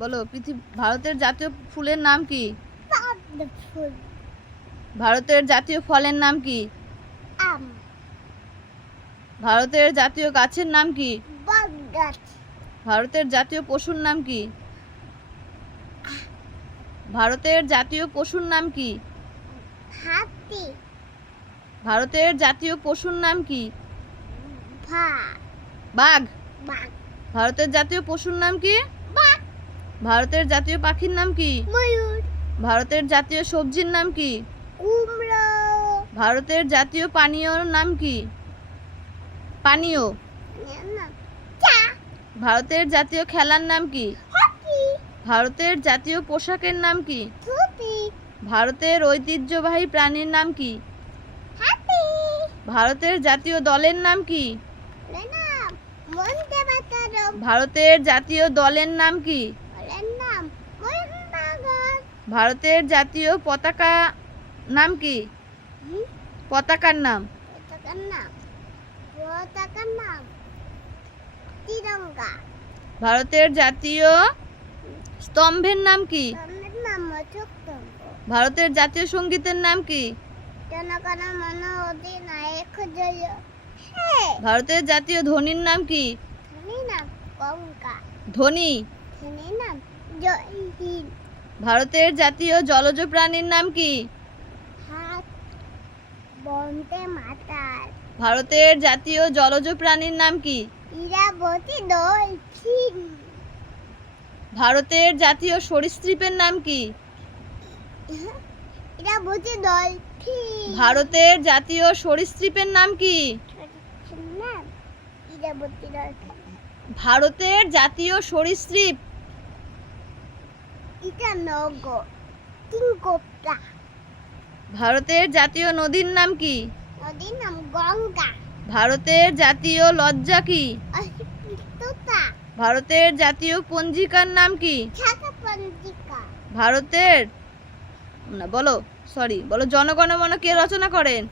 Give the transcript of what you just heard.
বলো ভারতের জাতীয় ফুলের নাম কি? পদ্ম ফুল। ভারতের জাতীয় ফলের নাম কি? আম। ভারতের জাতীয় গাছের নাম কি? বট গাছ। ভারতের জাতীয় পশুর নাম কি? ভারতের জাতীয় পশুর নাম কি? হাতি। ভারতের জাতীয় পশুর নাম কি? বাঘ। বাঘ। ভারতের জাতীয় পশুর নাম কি? বাঘ। ভারতের জাতীয় পাখির নাম কি? ময়ূর। ভারতের জাতীয় সবজির নাম কি? কুমড়ো। ভারতের জাতীয় পানীয়র নাম কি? পানীয়। চা। ভারতের জাতীয় খেলার নাম কি? হকি। ভারতের জাতীয় পোশাকের নাম কি? ধুতি। ভারতের ঐতিহ্যবাহী প্রাণীর নাম কি? হাতি। ভারতের জাতীয় দলের নাম কি? নাম বন্দে মাতরম। ভারতের জাতীয় দলের নাম কি? নাম মোহনবাগান। ভারতের জাতীয় পতাকা নাম কি? পতাকার নাম। পতাকার নাম পতাকার নাম তিরঙ্গা। ভারতের জাতীয় স্তম্ভের নাম কি? স্তম্ভের নাম অশোক স্তম্ভ। ভারতের জাতীয় সঙ্গীতের নাম কি? জনগণ মন অধিনায়ক জয় হে। ভারতের জাতীয় ধ্বনির নাম কি? ধ্বনির নাম গঙ্গা। ধ্বনি। ধ্বনির নাম জয় হিন্দ। ভারতের জাতীয় জলজ প্রাণীর নাম কি? হাত। বন্দে মাতার। ভারতের জাতীয় জলজ প্রাণীর নাম কি? ইরাবতী ডলফিন। ভারতের জাতীয় সরীসৃপের নাম কি? ইরাবতী ডলফিন। ভারতের জাতীয় সরীসৃপের নাম কি? নাম ইরাবতী ডলফিন। ভারতের জাতীয় সরীসৃপ। এটা নগর তিনকোপটা। ভারতের জাতীয় নদীর নাম কি? নদীর নাম গঙ্গা। ভারতের জাতীয় লজ্জা কি? অস্তিত্বতা। ভারতের জাতীয় পঞ্জিকার নাম কি? ছাতা পঞ্জিকা। ভারতের বলো জনগণ মন কে রচনা করেন?